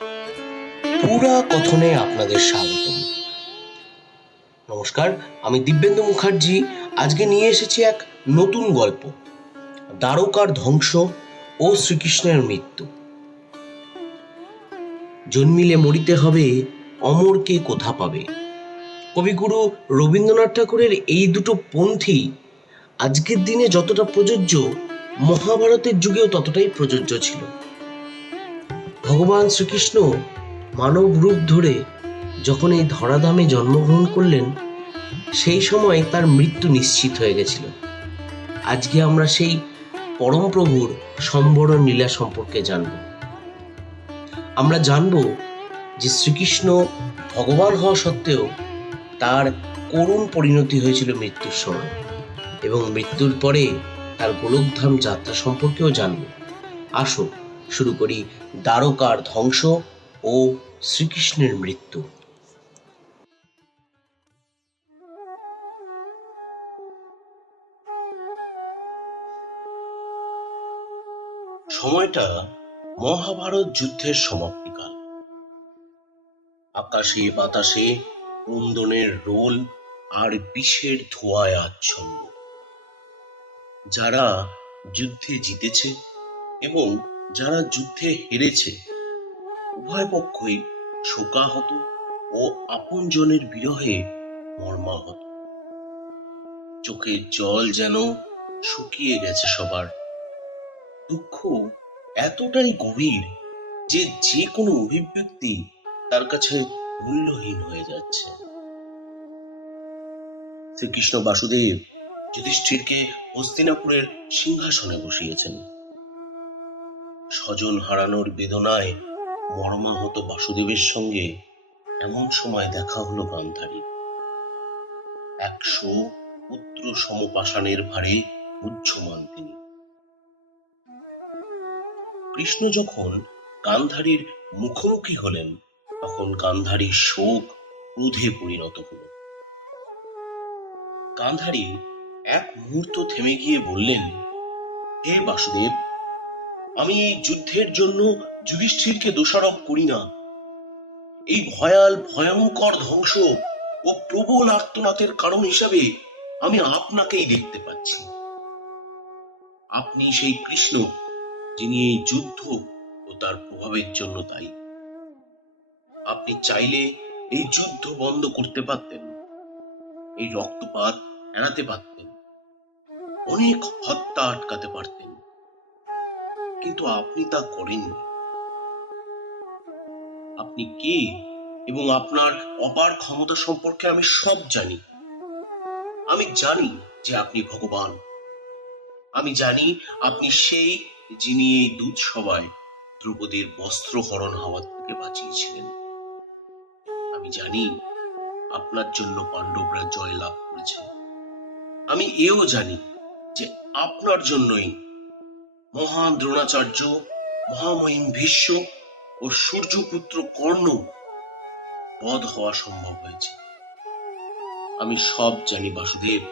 পুরা কথনে আপনাদের স্বাগতম নমস্কার, আমি দিব্যেন্দু মুখার্জি। আজকে নিয়ে এসেছি এক নতুন গল্প, দ্বারকার ধ্বংস ও শ্রীকৃষ্ণের মৃত্যু। জন্মিলে মরিতে হবে অমরকে কোথা পাবে? কবিগুরু রবীন্দ্রনাথ ঠাকুরের এই দুটো পন্থী আজকের দিনে যতটা প্রযোজ্য, মহাভারতের যুগেও ততটাই প্রযোজ্য ছিল। ভগবান শ্রীকৃষ্ণ মানব রূপ ধরে যখন এই ধরাধামে জন্মগ্রহণ করলেন, সেই সময় তার মৃত্যু নিশ্চিত হয়ে গেছিল। আজকে আমরা সেই পরম প্রভুর সম্বরণ লীলা সম্পর্কে জানব। আমরা জানব যে শ্রীকৃষ্ণ ভগবান হওয়া সত্ত্বেও তার করুণ পরিণতি হয়েছিল মৃত্যুর সময় এবং মৃত্যুর পরে তার গোলকধাম যাত্রা সম্পর্কেও জানব। আসো, শুরু করি দ্বারকার ধ্বংস ও শ্রীকৃষ্ণের মৃত্যু। সময়টা মহাভারত যুদ্ধের সমাপ্তিকাল। আকাশে বাতাসে কুন্দনের রোল আর বিষের ধোঁয়ায় আচ্ছন্ন। যারা যুদ্ধে জিতেছে এবং যারা যুদ্ধে হেরেছে, উভয় পক্ষই শোকাহত ও আপনজনের বিরহে মর্মাহত। চোখের জল যেন শুকিয়ে গেছে সবার। দুঃখ এতটাই গভীর যে যে কোনো অভিব্যক্তি তার কাছে মূল্যহীন হয়ে যাচ্ছে। শ্রীকৃষ্ণ বাসুদেব যুধিষ্ঠিরকে হস্তিনাপুরের সিংহাসনে বসিয়েছেন। স্বজন হারানোর বেদনায় মর্মাহত বাসুদেবের সঙ্গে এমন সময় দেখা হলো গান্ধারী। একশো পুত্র সমপাষাণের ভারে উজ্জমান তিনি। কৃষ্ণ যখন গান্ধারীর মুখোমুখি হলেন, তখন গান্ধারীর শোক ক্রোধে পরিণত হল। গান্ধারী এক মুহূর্ত থেমে গিয়ে বললেন, হে বাসুদেব আমি এই যুদ্ধের জন্য যুধিষ্ঠিরকে দোষারোপ করি না। এই ভয়াল, ভয়ঙ্কর ধ্বংস ও প্রবল আর্তনাথের কারণ হিসাবে আমি আপনাকেই দেখতে পাচ্ছি। আপনি সেই কৃষ্ণ, যিনি এই যুদ্ধ ও তার প্রভাবের জন্য দায়ী। আপনি চাইলে এই যুদ্ধ বন্ধ করতে পারতেন, এই রক্তপাত এড়াতে পারতেন, অনেক হত্যা আটকাতে পারতেন। কিন্তু আপনি তা করেননি। আপনি কে এবং আপনার অপার ক্ষমতা সম্পর্কে আমি সব জানি। আমি জানি যে আপনি ভগবান। আমি জানি আপনি সেই যিনি এই দুধ সভায় দ্রৌপদীর বস্ত্র হরণ হওয়ার থেকে বাঁচিয়েছিলেন। আমি জানি আপনার জন্য পাণ্ডবরা জয় লাভ করেছে আমি এও জানি যে আপনার জন্যই মহান দ্রোণাচার্য, মহামহিম ভীষ্ম ও সূর্যপুত্র কর্ণ পদ হওয়া সম্ভব হয়েছে। আমি সব জানি, বাসুদেব।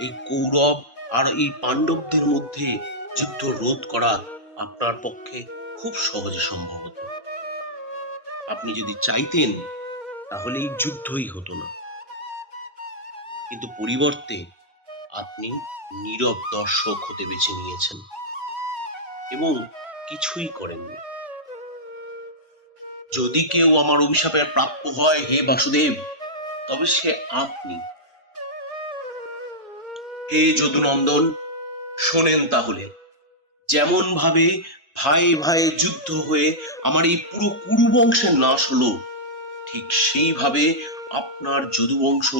এই কৌরব আর এই পাণ্ডবদের মধ্যে যুদ্ধ রোধ করা আপনার পক্ষে খুব সহজে সম্ভব হতো। আপনি যদি চাইতেন, তাহলে এই যুদ্ধই হতো না। কিন্তু পরিবর্তে আপনি নীরব দর্শক হতে বেছে নিয়েছেন এবং কিছুই করেননি। যদি কেউ আমার অভিশাপের প্রাপ্য হয় হে বাসুদেব, তবে সে আপনি। হে যদুনন্দন, শোনেন তাহলে যেমন ভাবে ভাই ভাই যুদ্ধ হয়ে আমার এই পুরো কুরু বংশের নাশ হলো, ঠিক সেইভাবে আপনার যদুবংশ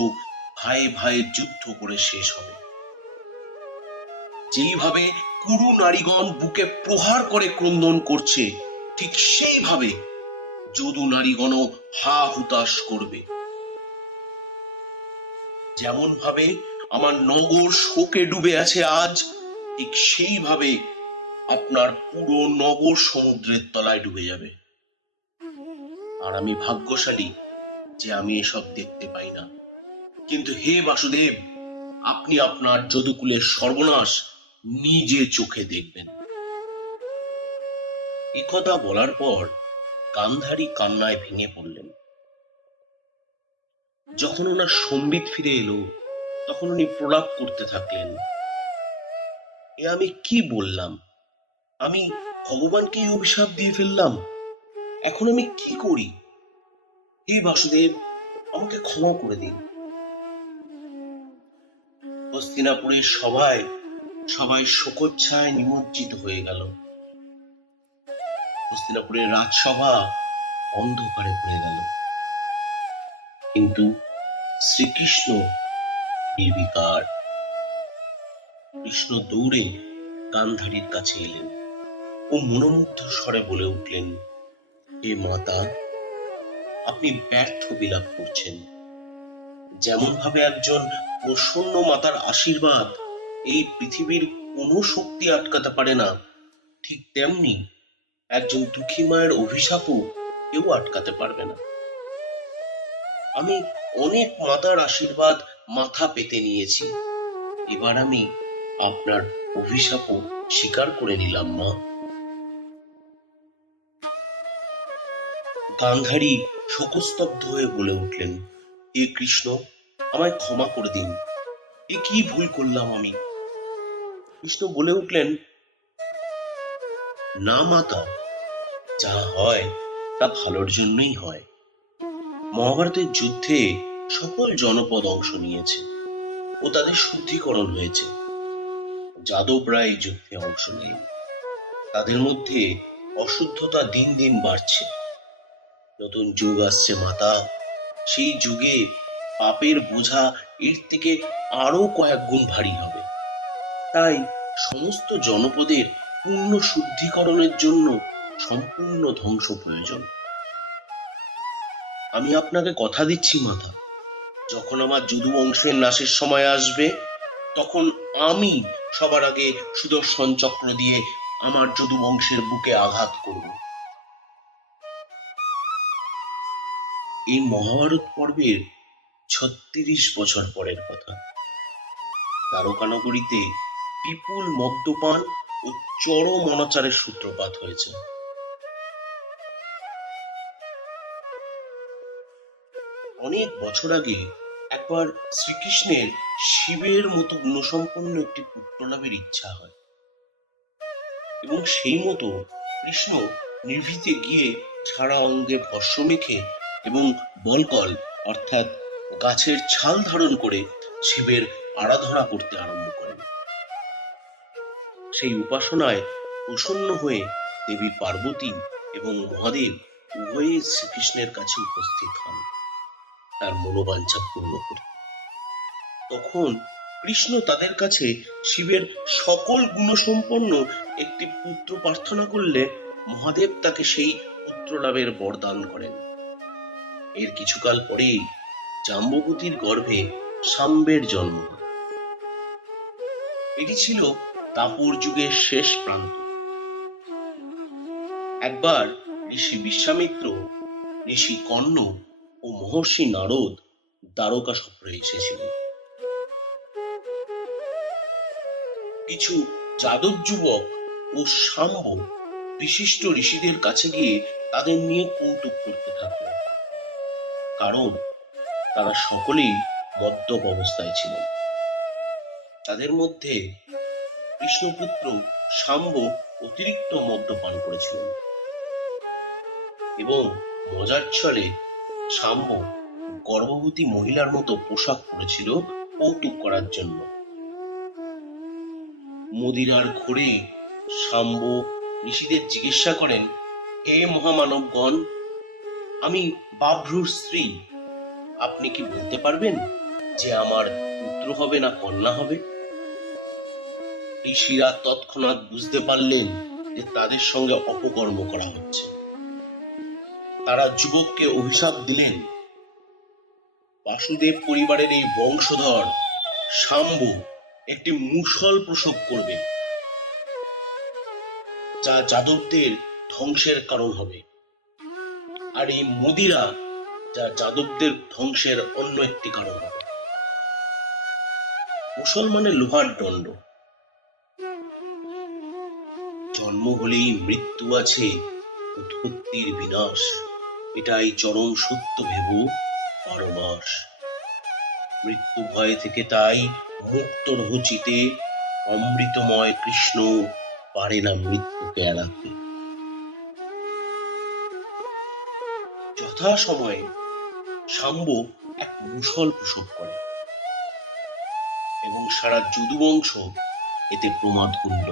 ভাই ভাই যুদ্ধ করে শেষ হবে। যেইভাবে কুরু নারীগণ বুকে প্রহার করে ক্রন্দন করছে, ঠিক সেইভাবে যদু নারীগণও হা হুতাশ করবে। যেমন ভাবে আমার নগর শোকে ডুবে আছে আজ, ঠিক সেইভাবে আপনার পুরো নগর সমুদ্রের তলায় ডুবে যাবে। আর আমি ভাগ্যশালী যে আমি এসব দেখতে পাই না। কিন্তু হে বাসুদেব, আপনি আপনার যদুকুলের সর্বনাশ নিজে চোখে দেখবেন। একথা বলার পর গান্ধারী কান্নায় ভেঙে পড়লেন। যখন ওনার সম্বিত ফিরে এলো, তখন উনি প্রলাপ করতে থাকলেন। এ আমি কি বললাম? আমি ভগবানকে অভিশাপ দিয়ে ফেললাম। এখন আমি কি করি? হে বাসুদেব, আমাকে ক্ষমা করে দিন। হস্তিনাপুরের সবাই সবাই শোকচ্ছায় নিমজ্জিত হয়ে গেল। হস্তিনাপুরের রাজসভা অন্ধকারে পড়ে গেল। কিন্তু শ্রীকৃষ্ণ নির্বিকার। কৃষ্ণ দৌড়ে গান্ধারীর কাছে এলেন ও মনোমুগ্ধ স্বরে বলে উঠলেন, হে মাতা, আপনি ব্যর্থ বিলাপ করছেন। যেমন ভাবে একজন প্রসন্ন মাতার আশীর্বাদ এই পৃথিবীর কোনো শক্তি আটকাতে পারে না। ঠিক তেমনি একজন দুঃখী মায়ের অভিশাপও কেউ আটকাতে পারবে না। আমি অনেক মাতার আশীর্বাদ মাথা পেতে নিয়েছি। এবার আমি আপনার অভিশাপও স্বীকার করে নিলাম, মা। গান্ধারী শোকস্তব্ধ হয়ে বলে উঠলেন এ কৃষ্ণ, আমায় ক্ষমা করে দিন। এ কি ভুল করলাম আমি? কৃষ্ণ বলে উঠলেন, না মাতা, যা হয় তা ভালোর জন্যই হয়। মহাভারতের যুদ্ধে সকল জনপদ অংশ নিয়েছে ও তাদের শুদ্ধিকরণ হয়েছে। যাদবরা এই যুদ্ধে অংশ নিয়ে তাদের মধ্যে অশুদ্ধতা দিন দিন বাড়ছে। নতুন যুগ আসছে মাতা। সেই যুগে পাপের বোঝা এর থেকে আরও কয়েক গুণ ভারী হবে। তাই সমস্ত জনপদের পূর্ণ শুদ্ধিকরণের জন্য সম্পূর্ণ ধ্বংস প্রয়োজন। আমি আপনাকে কথা দিচ্ছি, মাতা। যখন আমার যদু বংশের নাশের সময় আসবে, তখন আমি সবার আগে সুদর্শন চক্র দিয়ে আমার যদু বংশের বুকে আঘাত করব। এই মহাভারত পর্বের ছত্রিশ বছর পরের কথা। দ্বারকানগরীতে বিপুল মদ্যপান ও চরম অনাচারের সূত্রপাত হয়েছে। অনেক বছর আগে একবার শ্রীকৃষ্ণের শিবের মতো গুণসম্পন্ন একটি পুত্র লাভের ইচ্ছা হয়। এবং সেই মতো কৃষ্ণ নির্ভীতে গিয়ে ছাড়া অঙ্গে ভস্য মেখে এবং বলকল, অর্থাৎ গাছের ছাল ধারণ করে শিবের আরাধনা করতে আরম্ভ করেন সেই উপাসনায় প্রসন্ন হয়ে দেবী পার্বতী এবং মহাদেব উভয়ে শ্রীকৃষ্ণের কাছে উপস্থিত হন। তার মনোবাঞ্ছা পূর্ণ করতে তখন কৃষ্ণ তাদের কাছে শিবের সকল গুণসম্পন্ন একটি পুত্র প্রার্থনা করলে মহাদেব তাকে সেই পুত্র লাভের বরদান করেন। এর কিছুকাল পরেই জাম্ববতীর গর্ভে সাম্বের জন্ম এটি ছিল দাপর যুগের শেষ প্রান্ত। একবার ঋষি বিশ্বামিত্র, ঋষি কর্ণ ও মহর্ষি নারদ দ্বারকা সফরে এসেছিলেন। কিছু যাদব যুবক ও সাম্ব বিশিষ্ট ঋষিদের কাছে গিয়ে তাদের নিয়ে কৌতুক করতে থাকল কারণ তারা সকলেই মদ্যপ অবস্থায় ছিলেন। তাদের মধ্যে কৃষ্ণপুত্র সাম্ব অতিরিক্ত মদ্যপান করেছিলেন। এবং মজার ছলে সাম্ব গর্ভবতী মহিলার মতো পোশাক পরেছিল কৌতুক করার জন্য। মদিরার ঘোরে সাম্ব ঋষিদের জিজ্ঞাসা করেন হে মহামানবগণ, আমি বাভ্রুর স্ত্রী, আপনি কি বলতে পারবেন যে আমার পুত্র হবে না কন্যা হবে? ঋষিরা তৎক্ষণাৎ বুঝতে পারলেন যে তাদের সঙ্গে অপকর্ম করা হচ্ছে। তারা যুবককে অভিশাপ দিলেন। বাসুদেব পরিবারের এই বংশধর শাম্ব একটি মুসল প্রসব করবে, যা যাদবদের ধ্বংসের কারণ হবে। আর এই মুদিরা যা যাদবদের ধ্বংসের অন্য একটি কারণ হবে। মুসলমানের লোহার দণ্ড। জন্ম হলেই মৃত্যু আছে উৎপত্তির বিনাশ। এটাই চরম সত্য ভেব বারো মাস মৃত্যু ভয় থেকে তাই মুক্ত রচিতে অমৃতময় কৃষ্ণ পারে না মৃত্যুকে এড়াতে। যথা সময়ে শাম্ব এক মুসল প্রসব করে এবং সারা যদুবংশ এতে প্রমাদ গুনল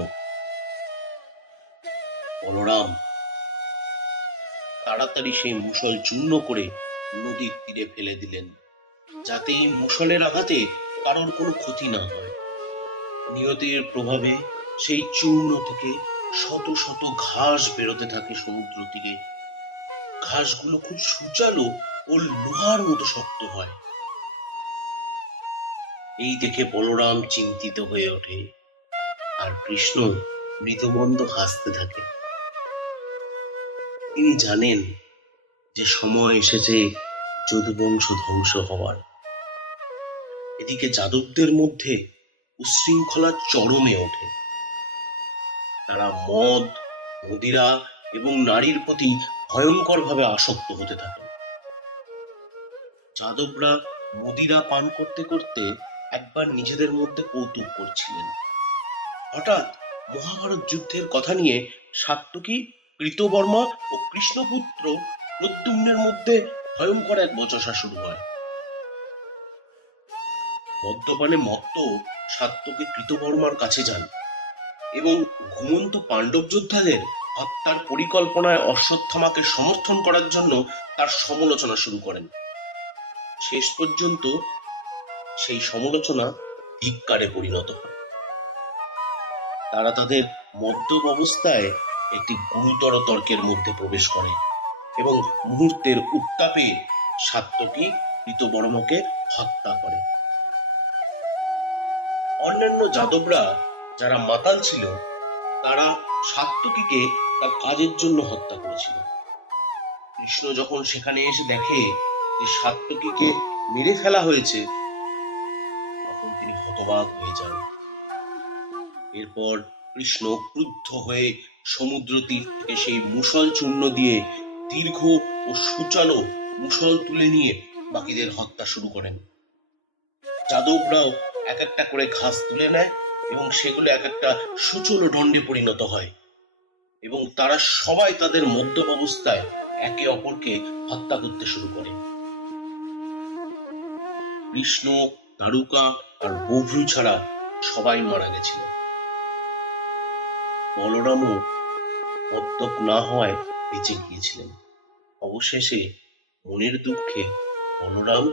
বলরাম। তাড়াতাড়ি সেই মুসল চূর্ণ করে নদীর তীরে ফেলে দিলেন, যাতে এই মুসলের আঘাতে কারোর কোনো ক্ষতি না হয়। নিয়তির প্রভাবে সেই চূর্ণ থেকে শত শত ঘাস বেরোতে থাকে সমুদ্র তীরে। ঘাসগুলো খুব সুচালো ও লোহার মতো শক্ত হয়। এই দেখে বলরাম চিন্তিত হয়ে ওঠে। আর কৃষ্ণ মৃতবন্ধ হাসতে থাকে। তিনি জানেন যে সময় এসেছে যদুবংশ ধ্বংস হওয়ার। এদিকে যাদবদের মধ্যে উচ্ছৃঙ্খলা চরমে ওঠে। তারা মদ, মদিরা এবং নারীর প্রতি ভয়ঙ্করভাবে আসক্ত হতে থাকে। যাদবরা মদিরা পান করতে করতে একবার নিজেদের মধ্যে কৌতুক করছিলেন। হঠাৎ মহাভারত যুদ্ধের কথা নিয়ে সাত্যকী কৃতবর্মা ও কৃষ্ণপুত্র প্রদ্যুম্নের মধ্যে ভয়ঙ্কর এক বচসা শুরু হয়। মদ্যপানে মত্ত সাত্যকী কৃতবর্মার কাছে যান এবং ঘুমন্ত পাণ্ডব যোদ্ধাদের হত্যার পরিকল্পনায় অশ্বত্থামাকে সমর্থন করার জন্য তার সমালোচনা শুরু করেন। শেষ পর্যন্ত সেই সমালোচনা ধিক্কারে পরিণত হয়। তারা তাদের মদ্যপ অবস্থায় একটি গুরুতর তর্কের মধ্যে প্রবেশ করে এবং মুহূর্তের উত্তাপে সাত্যকী কৃতবর্মকে হত্যা করে। অন্যান্য যাদবরা যারা মাতাল ছিল, তারা সাত্যকীকে তার কাজের জন্য হত্যা করেছিল। কৃষ্ণ যখন সেখানে এসে দেখে যে সাত্যকীকে মেরে ফেলা হয়েছে, তখন তিনি হতবাক হয়ে যান। এরপর কৃষ্ণ ক্রুদ্ধ হয়ে সমুদ্র তীর থেকে সেই মুসল চূর্ণ দিয়ে দীর্ঘ ও সুচালো মুসল তুলে নিয়ে বাকিদের হত্যা শুরু করেন। যাদবরাও এক একটা করে ঘাস তুলে নেয় এবং সেগুলো এক একটা সুচল দণ্ডে পরিণত হয় এবং তারা সবাই তাদের মদ্যপ অবস্থায় একে অপরকে হত্যা করতে শুরু করে। কৃষ্ণ, তারুকা আর বভ্রু ছাড়া সবাই মারা গেছিল। বলরামও মদ্যপ না হওয়ায় বেঁচে গিয়েছিলেন। অবশেষে মনের দুঃখে বলরাম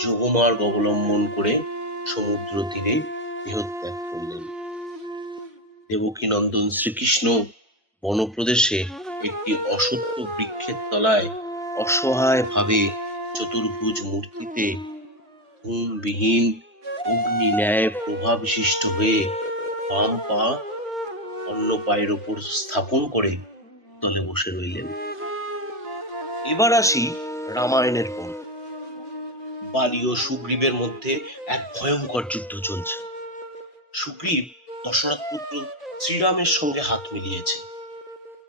যোগমার্গ অবলম্বন করে সমুদ্র তীরে দেহত্যাগ করলেন। দেবকী নন্দন শ্রীকৃষ্ণ বনপ্রদেশে একটি অসত্য বৃক্ষের তলায় অসহায় ভাবে চতুর্ভুজ মূর্তিতে ঘুমবিহীন অগ্নি ন্যায় প্রভা বিশিষ্ট হয়ে বাম পা অন্য পায়ের উপর স্থাপন করে তলে বসে রইলেন। এবার আসি রামায়ণের পর। বালি ও সুগ্রীবের মধ্যে এক ভয়ঙ্কর যুদ্ধ চলছে। সুগ্রীব দশরথ পুত্র শ্রীরামের সঙ্গে হাত মিলিয়েছে।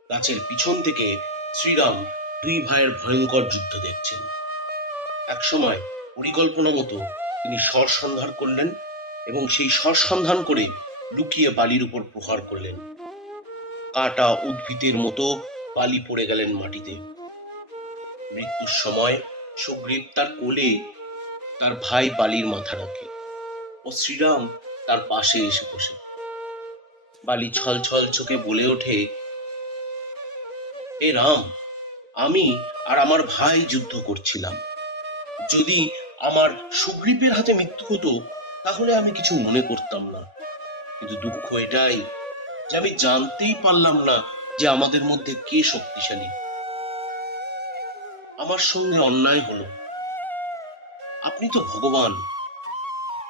গাছের পিছন থেকে শ্রীরাম দুই ভাইয়ের ভয়ঙ্কর যুদ্ধ দেখছেন। একসময় পরিকল্পনা মতো তিনি স্বর সন্ধান করলেন এবং সেই স্বর সন্ধান করে লুকিয়ে বালির উপর প্রহার করলেন। কাটা উদ্ভিদের মতো বালি পড়ে গেলেন মাটিতে। মৃত্যুর সময় সুগ্রীব তার কোলে তার ভাই বালির মাথা রাখে ও শ্রীরাম তার পাশে এসে বসে। বালি ছল ছল চোখে বলে ওঠে, এ রাম, আমি আর আমার ভাই যুদ্ধ করছিলাম। যদি আমার সুগ্রীবের হাতে মৃত্যু হতো, তাহলে আমি কিছু মনে করতাম না। কিন্তু দুঃখ এটাই যে আমি জানতেই পারলাম না যে আমাদের মধ্যে কে শক্তিশালী। আমার সঙ্গে অন্যায় হলো। আপনি তো ভগবান।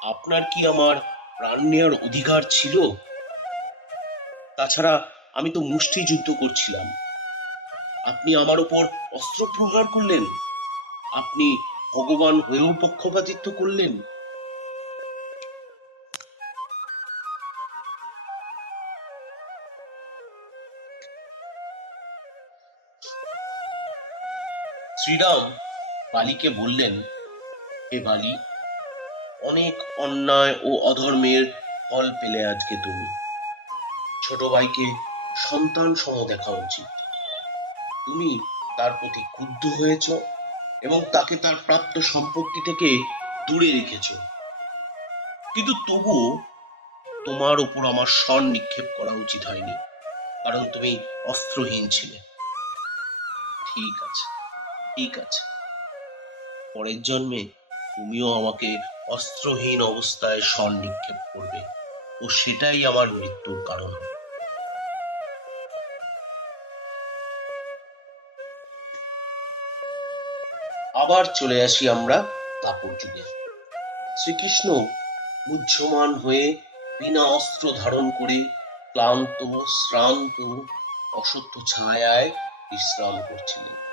আপনার কি আমার প্রাণ নেওয়ার অধিকার ছিল? তাছাড়া আমি তো মুষ্টি যুদ্ধ করছিলাম। আপনি আমার উপর অস্ত্র প্রহার করলেন। আপনি ভগবান হয়েও পক্ষপাতিত্ব করলেন। শ্রীরাম বালিকে বললেন, হে বালি, অনেক অন্যায় ও অধর্মের ফল পেলে আজকে তুমি। ছোট ভাইকে সন্তান সম দেখা উচিত। তুমি তার প্রতি ক্ষুব্ধ হয়েছ এবং তাকে তার প্রাপ্ত সম্পত্তি থেকে দূরে রেখেছ। কিন্তু তবুও তোমার উপর আমার স্বর নিক্ষেপ করা উচিত হয়নি, কারণ তুমি অস্ত্রহীন ছিলে। ঠিক আছে। ঠিক আছে। পরের জন্মে তুমিও আমাকে অস্ত্রহীন অবস্থায় স্বর নিক্ষেপ করবে ও সেটাই আমার মৃত্যুর কারণ। আবার চলে আসি আমরা দাপর যুগে। শ্রীকৃষ্ণ মুহ্যমান হয়ে বিনা অস্ত্র ধারণ করে ক্লান্ত, শ্রান্ত, অসত্য ছায়ায় বিশ্রাম করছিলেন।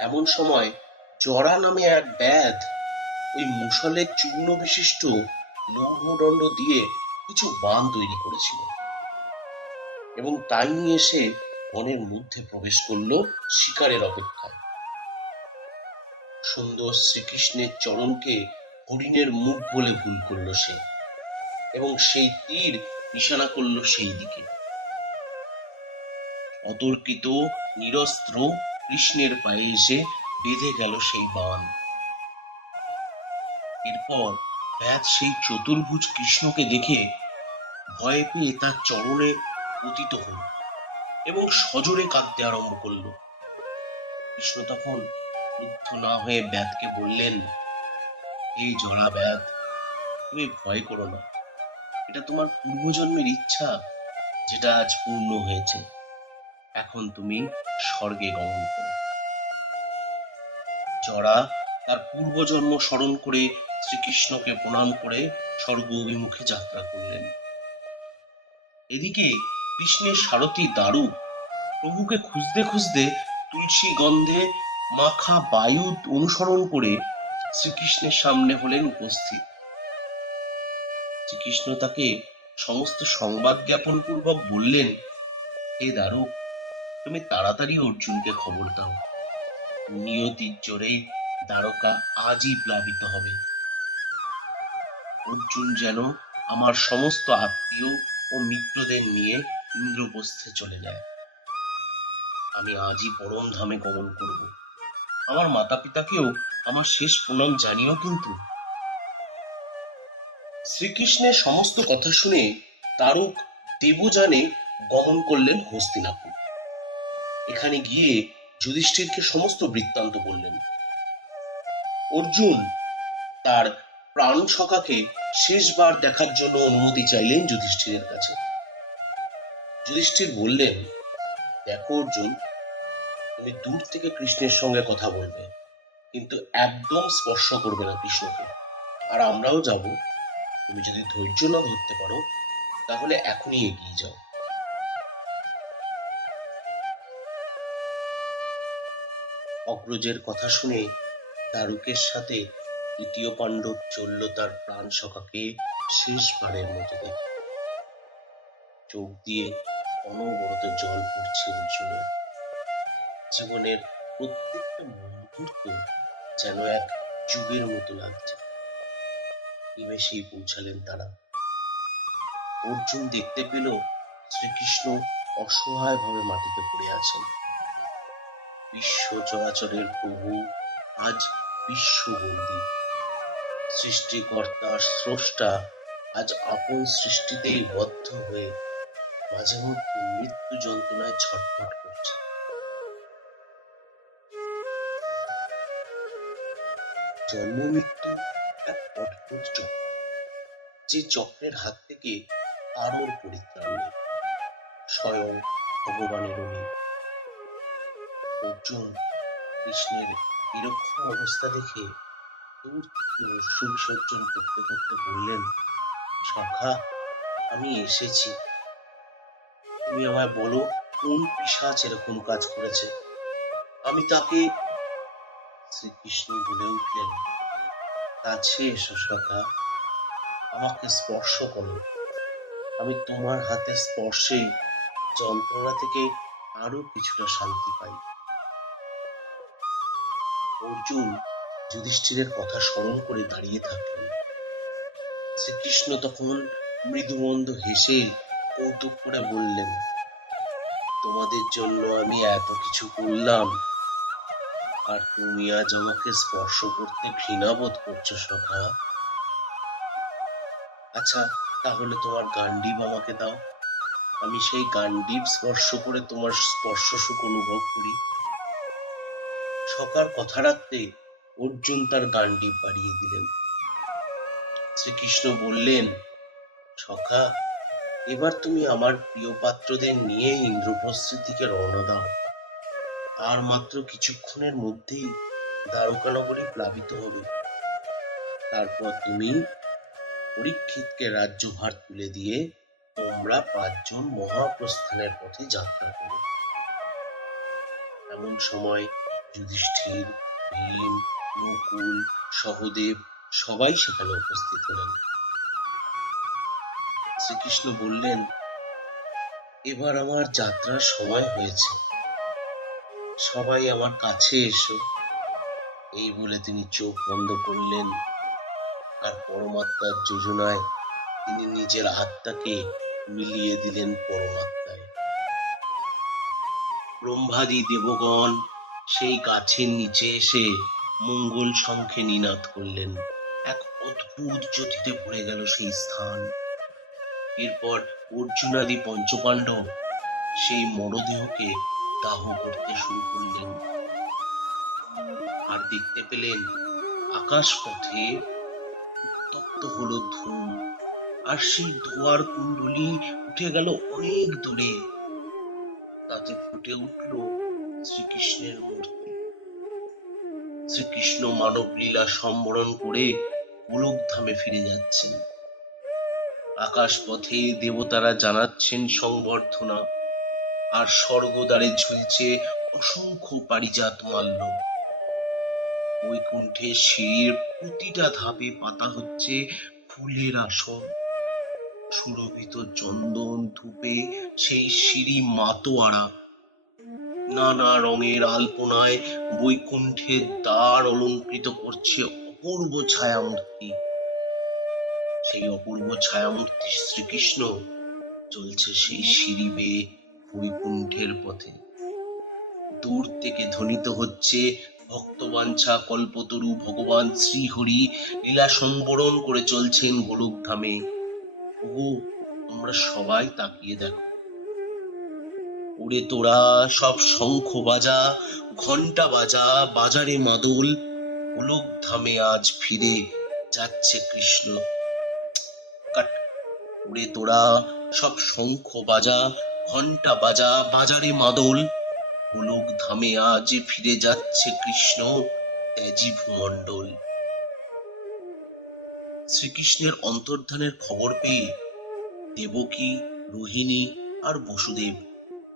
এমন সময় জরা নামে এক ব্যাধ ওই মুসলের চূর্ণ বিশিষ্ট লৌহদণ্ড দিয়ে কিছু বান তৈরি করেছিল। এবং তাই নিয়ে এসে বনের মধ্যে প্রবেশ করল শিকারের অপেক্ষায়। সুন্দর শ্রীকৃষ্ণের চরণকে হরিণের মুখ বলে ভুল করল সে এবং সেই তীর নিশানা করল সেই দিকে। অতর্কিত, নিরস্ত্র কৃষ্ণের পায়ে এসে বেঁধে গেল সেই বান। এরপর ব্যাস সেই চতুর্ভুজ কৃষ্ণকে দেখে ভয় পেয়ে তার চরণে পতিত হল এবং সজোরে কাঁদতে আরম্ভ করল। কৃষ্ণ তখন ক্রুদ্ধ না হয়ে ব্যাধকে বললেন, এই জড়া ব্যাধ, তুমি ভয় করো না। এটা তোমার পূর্বজন্মের ইচ্ছা, যেটা আজ পূর্ণ হয়েছে। এখন তুমি স্বর্গে গমন করো। জরা তার পূর্বজন্ম স্মরণ করে শ্রীকৃষ্ণকে প্রণাম করে স্বর্গ অভিমুখে যাত্রা করলেন। এদিকে কৃষ্ণের সারথী দারু প্রভুকে খুঁজতে খুঁজতে তুলসী গন্ধে মাখা বায়ু অনুসরণ করে শ্রীকৃষ্ণের সামনে হলেন উপস্থিত। শ্রীকৃষ্ণ তাকে সমস্ত সংবাদ জ্ঞাপন পূর্বক বললেন, হে দারু তুমি তাড়াতাড়ি অর্জুনকে খবর দাও। নিয়তির জোরেই দ্বারকা আজই প্লাবিত হবে। অর্জুন যেন আমার সমস্ত আত্মীয় ও মিত্রদের নিয়ে ইন্দ্রপ্রস্থে চলে যায়। আমি আজই পরম ধামে গমন করব। আমার মাতা পিতাকেও আমার শেষ প্রণাম জানিও কিন্তু। শ্রীকৃষ্ণের সমস্ত কথা শুনে তারক দেবযানে গমন করলেন হস্তিনাপুর। এখানে গিয়ে যুধিষ্ঠিরকে সমস্ত বৃত্তান্ত বললেন। অর্জুন তার প্রাণ সখাকে শেষবার দেখার জন্য অনুমতি চাইলেন যুধিষ্ঠিরের কাছে। যুধিষ্ঠির বললেন, দেখো অর্জুন, তুমি দূর থেকে কৃষ্ণের সঙ্গে কথা বলবে, কিন্তু একদম স্পর্শ করবে না কৃষ্ণকে। আর আমরাও যাব। তুমি যদি ধৈর্য না ধরতে পারো, তাহলে এখনই এগিয়ে যাও। অগ্রজের কথা শুনে দারুকের সাথে তৃতীয় পাণ্ডব চলল তার প্রাণ সখাকে শেষবারের মতো চোখ দিয়ে অনবরত জল পড়ছে অর্জুনের জীবনের প্রত্যেকটা মুহূর্ত যেন এক যুগের মতো লাগছে। নিমেষেই পৌঁছালেন তারা। অর্জুন দেখতে পেল শ্রীকৃষ্ণ অসহায়ভাবে মাটিতে পড়ে আছেন। বিশ্ব চরাচরের প্রভু, আজ বিশ্ববন্দী সৃষ্টিকর্তা, স্রষ্টা আজ আপন সৃষ্টিতেই বদ্ধ হয়ে মাঝে মধ্যে মৃত্যু যন্ত্রণায় ছটফট করছে। জন্ম, মৃত্যু এক অদ্ভুত চক্র, যে চক্রের হাত থেকে কারোর পরিত্রাণ নেই। স্বয়ং ভগবানেরও নেই। অর্জুন কৃষ্ণের বিরক্ষণ অবস্থা দেখে দূর থেকে অশ্রু বিসর্জন করতে করতে বললেন সখা আমি এসেছি। তুমি আমায় বলো, কোন পিসাচ এরকম কাজ করেছে? আমি তাকে শ্রীকৃষ্ণ বলে উঠলেন কাছে এসো সখা আমাকে স্পর্শ করো। আমি তোমার হাতে স্পর্শে যন্ত্রণা থেকে আরও কিছুটা শান্তি পাই। অর্জুন যুধিষ্ঠিরের কথা স্মরণ করে দাঁড়িয়ে থাকলেন শ্রীকৃষ্ণ তখন মৃদুমন্দ হেসে কৌতুক করে বললেন, তোমাদের জন্য আমি এত কিছু করলাম, আর তুমি আজ আমাকে স্পর্শ করতে ঘৃণা বোধ করছ সখা। আচ্ছা তাহলে তোমার গান্ডীব আমাকে দাও। আমি সেই গান্ডীব স্পর্শ করে তোমার স্পর্শ সুখ অনুভব করি। সকার কথা রাখতে অর্জুন তার গান্ডীব বাড়িয়ে দিলেন। শ্রীকৃষ্ণ বললেন, সখা, এবার তুমি আমার প্রিয় পাত্রদের নিয়ে ইন্দ্রপ্রস্থের দিকে রওনা দাও। আর মাত্র কিছুক্ষণের মধ্যেই দ্বারকানগরী প্লাবিত হবে। তারপর তুমি পরীক্ষিতকে রাজ্যভার তুলে দিয়ে তোমরা পাঁচজন মহাপ্রস্থানের পথে যাত্রা করো। এমন সময় যুধিষ্ঠির, ভীম নকুল সহদেব সবাই সেখানে উপস্থিত হলেন। শ্রীকৃষ্ণ বললেন, এবার আমার যাত্রার সময় হয়েছে। সবাই আমার কাছে এসো। এই বলে তিনি চোখ বন্ধ করলেন আর পরমাত্মার যোজনায় তিনি নিজের আত্মাকে মিলিয়ে দিলেন পরমাত্মায়। ব্রহ্মাদি দেবগণ সেই গাছের নিচে এসে মঙ্গল শঙ্খে নিনাদ করলেন। এক অদ্ভুত জ্যোতিতে ভরে গেল সেই স্থান। এরপর অর্জুনাদি পঞ্চপাণ্ডব সেই মরদেহকে দাহ করতে শুরু করলেন। আর দেখতে পেলেন আকাশ পথে উত্তপ্ত হলো ধূম, আর সেই ধোয়ার কুণ্ডলি উঠে গেল অনেক দূরে। তাতে ফুটে উঠল শ্রীকৃষ্ণের মূর্তি। শ্রীকৃষ্ণ মানব লীলা সম্বরণ করে গোলকধামে ফিরে যাচ্ছেন। আকাশ পথে দেবতারা জানাচ্ছেন সংবর্ধনা, আর স্বর্গদ্বারে ঝুলছে অসংখ্য পারিজাত মাল্য। বৈকুণ্ঠে সিঁড়ির প্রতিটা ধাপে পাতা হচ্ছে ফুলের আসন সুরভিত চন্দন ধূপে সেই সিঁড়ি মাতোয়ারা নানা রঙের আলপনায় বৈকুণ্ঠের দ্বার অলঙ্কৃত করছে অপূর্ব ছায়ামূর্তি। সেই অপূর্ব ছায়ামূর্তি শ্রীকৃষ্ণ চলছে সেই সিঁড়ি বেয়ে বৈকুণ্ঠের পথে। দূর থেকে ধ্বনিত হচ্ছে ভক্তবাঞ্ছা কল্পতরু ভগবান শ্রীহরি লীলা সংবরণ করে চলছেন গোলকধামে। ও তোমরা সবাই তাকিয়ে দেখো। ওরে তোরা সব শঙ্খ বাজা ঘণ্টা বাজা, বাজারে মাদল। ধামে আজ ফিরে যাচ্ছে কৃষ্ণ। কাট। ওরে তোরা সব শঙ্খ বাজা ঘণ্টা বাজা, বাজারে মাদল। গোলক ধামে আজ ফিরে যাচ্ছে কৃষ্ণ ত্যাজি ভূমণ্ডল শ্রীকৃষ্ণের অন্তর্ধানের খবর পেয়ে দেবকী, রোহিণী আর বসুদেব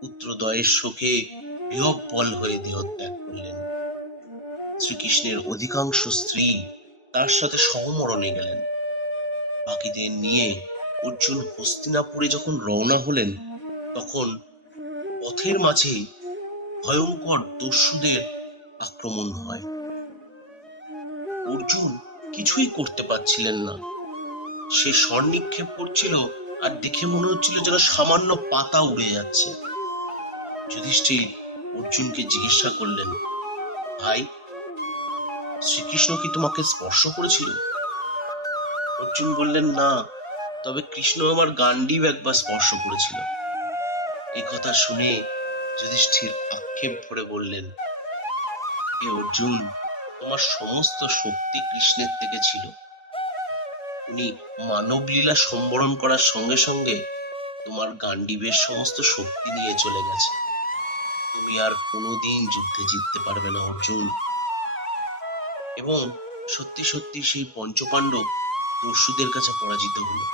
পুত্রদয়ের শোকে বিহব্বল হয়ে দেহত্যাগ করলেন। শ্রীকৃষ্ণের অধিকাংশ স্ত্রী তার সাথে সহমরণে গেলেন। বাকিদের নিয়ে অর্জুন হস্তিনাপুরে যখন রওনা হলেন, তখন পথের মাঝে ভয়ঙ্কর দস্যুদের আক্রমণ হয়। অর্জুন কিছুই করতে পারছিলেন না। সে স্বর্ণিক্ষেপ করছিল আর দেখে মনে হচ্ছিল যেন সামান্য পাতা উড়ে যাচ্ছে। যুধিষ্ঠির অর্জুনকে জিজ্ঞাসা করলেন, ভাই, শ্রীকৃষ্ণ কি তোমাকে স্পর্শ করেছিল? অর্জুন বললেন, না, তবে কৃষ্ণ আমার গান্ডীব একবার স্পর্শ করেছিল। এ কথা শুনে যুধিষ্ঠির আক্ষেপ ভরে বললেন হে অর্জুন, তোমার সমস্ত শক্তি কৃষ্ণের থেকে ছিল। উনি মানব লীলা সম্বরণ করার সঙ্গে সঙ্গে তোমার গান্ডীবের সমস্ত শক্তি নিয়ে চলে গেছে। তুমি আর কোনোদিন যুদ্ধে জিততে পারবে না, অর্জুন। এবং সত্যি সত্যি সেই পঞ্চপাণ্ডব দস্যুদের কাছে পরাজিত হলো।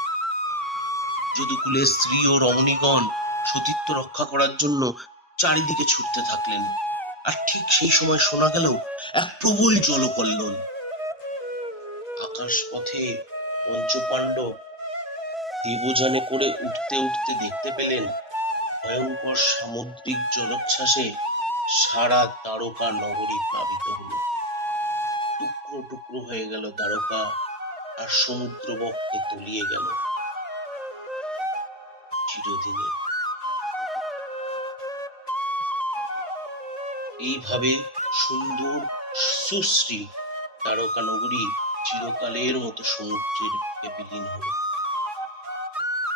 যদুকুলের স্ত্রী ও রমণীগণ সতীত্ব রক্ষা করার জন্য চারিদিকে ছুটতে থাকলেন। আর ঠিক সেই সময় শোনা গেল এক প্রবল জলকল্লোল। আকাশ পথে পঞ্চপাণ্ডব দেবযানে করে উঠতে উঠতে দেখতে পেলেন ভয়ঙ্কর সামুদ্রিক জলোচ্ছ্বাসে সারা তারকা নগরী প্লাবিত হলো। টুকরো টুকরো হয়ে গেল দ্বারকা আর সমুদ্র বক্ষে তলিয়ে গেল। চিরদিনে। এইভাবে সুন্দর সুশ্রী তারকা নগরী চিরকালের মতো সমুদ্রের বিলীন হলো।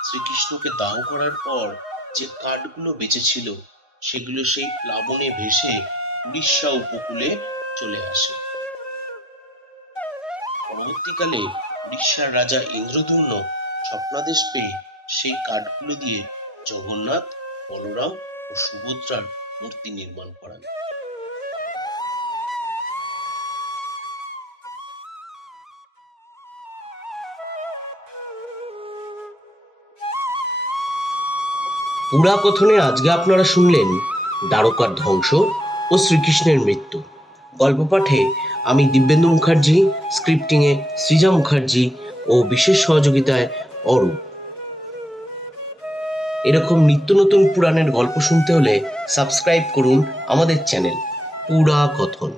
শ্রীকৃষ্ণকে দাহ করার পর যে কাঠগুলো বেঁচেছিল সেগুলো সেই প্লাবনে ভেসে উড়িষ্যা উপকূলে চলে আসে। পরবর্তীকালে উড়িষ্যার রাজা ইন্দ্রধন্য স্বপ্নাদেশ পেয়ে সেই কাঠগুলো দিয়ে জগন্নাথ, বলরাম ও সুভদ্রার মূর্তি নির্মাণ করান। পুরাকথনে আজকে আপনারা শুনলেন দ্বারকার ধ্বংস ও শ্রীকৃষ্ণের মৃত্যু। গল্প পাঠে আমি দিব্যেন্দু মুখার্জি স্ক্রিপ্টিংয়ে সৃজা মুখার্জি ও বিশেষ সহযোগিতায় অরূপ। এরকম নিত্য নতুন পুরাণের গল্প শুনতে হলে সাবস্ক্রাইব করুন আমাদের চ্যানেল পুরা কথন